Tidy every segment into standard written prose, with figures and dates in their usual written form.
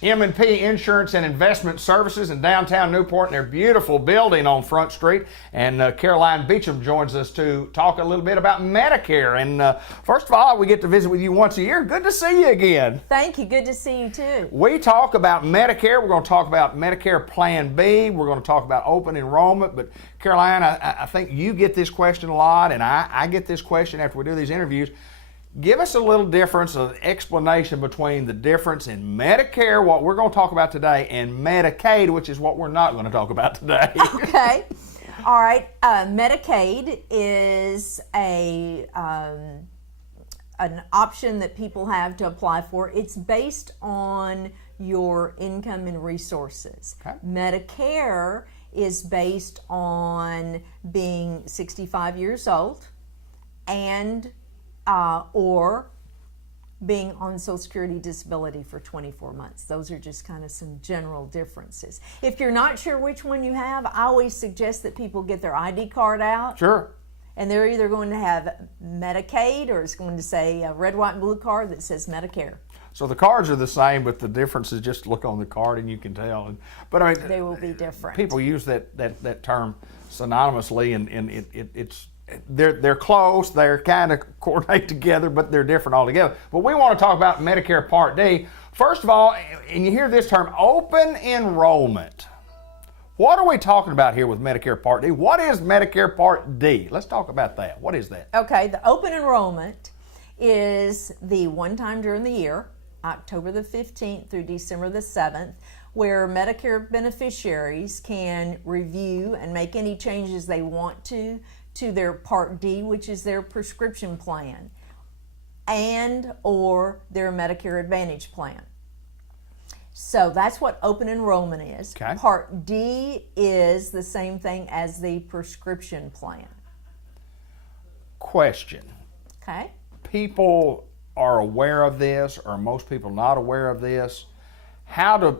M&P Insurance and Investment Services in downtown Newport in their beautiful building on Front Street. And Caroline Beauchamp joins us to talk a little bit about Medicare. And first of all, we get to visit with you once a year. Good to see you again. Thank you. Good to see you too. We talk about Medicare. We're going to talk about Medicare Plan B. We're going to talk about open enrollment. But Caroline, I think you get this question a lot, and I get this question after we do these interviews. Give us a little difference, an explanation between the difference in Medicare, what we're going to talk about today, and Medicaid, which is what we're not going to talk about today. Okay. All right. Medicaid is an option that people have to apply for. It's based on your income and resources. Okay. Medicare is based on being 65 years old and or being on Social Security disability for 24 months. Those are just kind of some general differences. If you're not sure which one you have, I always suggest that people get their ID card out. Sure. And they're either going to have Medicaid or it's going to say a red, white, and blue card that says Medicare. So the cards are the same, but the difference is just look on the card and you can tell. But I mean, they will be different. People use that term synonymously, and it's they're close, they're kind of coordinate together, but they're different altogether. But we want to talk about Medicare Part D. First of all, and you hear this term, open enrollment. What are we talking about here with Medicare Part D? What is Medicare Part D? Let's talk about that. What is that? Okay, the open enrollment is the one time during the year, October the 15th through December the 7th, where Medicare beneficiaries can review and make any changes they want to their Part D, which is their prescription plan, and or their Medicare Advantage plan. So that's what open enrollment is. Okay. Part D is the same thing as the prescription plan. Question. Okay. People are aware of this, or most people not aware of this? How do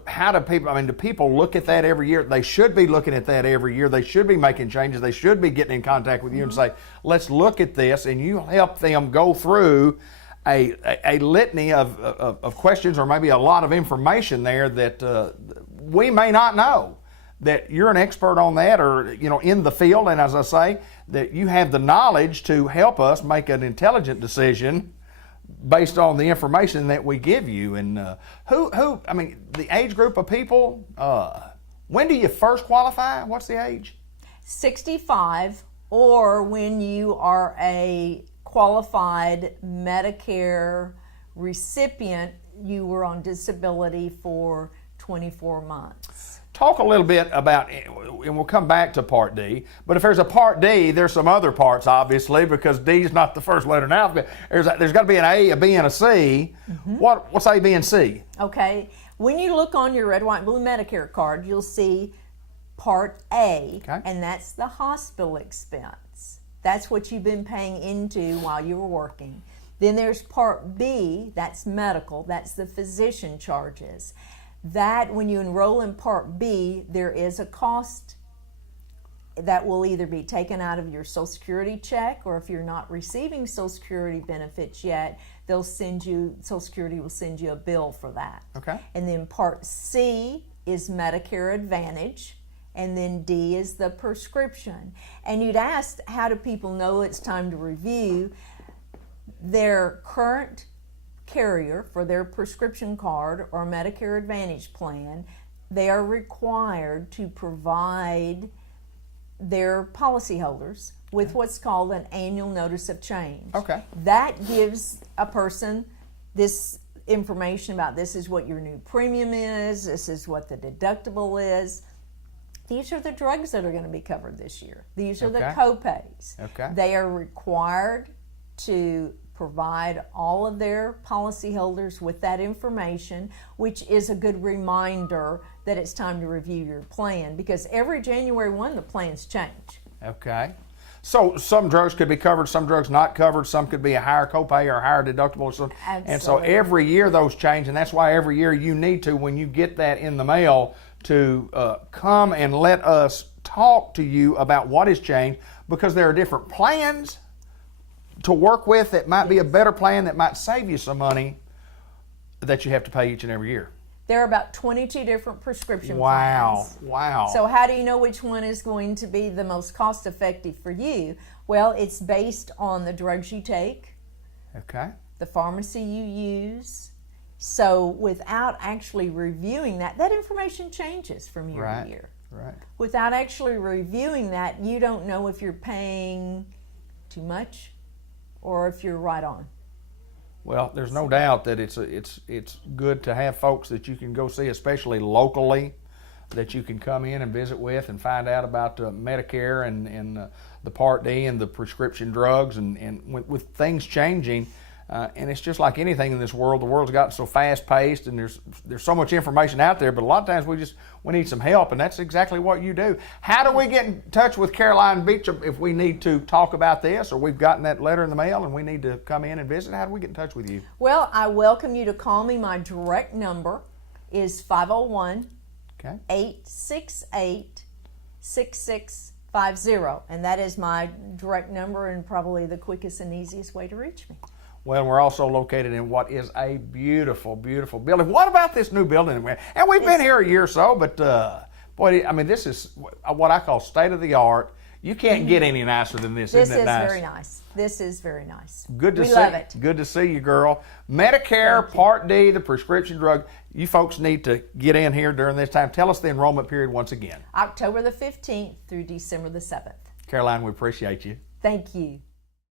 people, do people look at that every year? They should be looking at that every year. They should be making changes. They should be getting in contact with you and say, let's look at this, and you help them go through a litany of questions, or maybe a lot of information there that we may not know. That you're an expert on that, or in the field, and as I say, that you have the knowledge to help us make an intelligent decision based on the information that we give you. And the age group of people, when do you first qualify? What's the age? 65, or when you are a qualified Medicare recipient, you were on disability for 24 months. Talk a little bit about, and we'll come back to Part D, but if there's a Part D, there's some other parts, obviously, because D is not the first letter in the alphabet. There's got to be an A, a B, and a C. Mm-hmm. What's A, B, and C? Okay. When you look on your red, white, and blue Medicare card, you'll see Part A, okay, and that's the hospital expense. That's what you've been paying into while you were working. Then there's Part B, that's medical, that's the physician charges. That, when you enroll in Part B, there is a cost that will either be taken out of your Social Security check, or if you're not receiving Social Security benefits yet, Social Security will send you a bill for that. Okay. And then Part C is Medicare Advantage, and then D is the prescription. And you'd asked, how do people know it's time to review? Their current carrier for their prescription card or Medicare Advantage plan, they are required to provide their policyholders with what's called an annual notice of change. Okay. That gives a person this information about, this is what your new premium is, this is what the deductible is. These are the drugs that are going to be covered this year. These are the co-pays. Okay. They are required to provide all of their policyholders with that information, which is a good reminder that it's time to review your plan, because every January 1, the plans change. Okay. So some drugs could be covered, some drugs not covered, some could be a higher copay or a higher deductible or something. Absolutely. And so every year those change, and that's why every year you need to, when you get that in the mail, to come and let us talk to you about what has changed, because there are different plans to work with that might be a better plan that might save you some money that you have to pay each and every year. There are about 22 different prescription Wow, plans. wow. So how do you know which one is going to be the most cost effective for you? Well, it's based on the drugs you take, Okay. the pharmacy you use. So without actually reviewing that, that information changes from year Right. to year. Right. Without actually reviewing that, you don't know if you're paying too much or if you're right on. Well, there's no doubt that it's good to have folks that you can go see, especially locally, that you can come in and visit with and find out about Medicare and the Part D and the prescription drugs and with things changing. And it's just like anything in this world. The world's gotten so fast-paced, and there's so much information out there. But a lot of times we need some help, and that's exactly what you do. How do we get in touch with Caroline Beauchamp if we need to talk about this, or we've gotten that letter in the mail and we need to come in and visit? How do we get in touch with you? Well, I welcome you to call me. My direct number is 501 Okay. 868 6650, and that is my direct number and probably the quickest and easiest way to reach me. Well, we're also located in what is a beautiful, beautiful building. What about this new building? And we've been here a year or so, but boy, I mean, this is what I call state of the art. You can't get any nicer than this, This isn't it is nice? very nice. This is very nice. Good to we see. love it. Good to see you, girl. Medicare Part D, the prescription drug. You folks need to get in here during this time. Tell us the enrollment period once again. October the 15th through December the 7th. Caroline, we appreciate you. Thank you.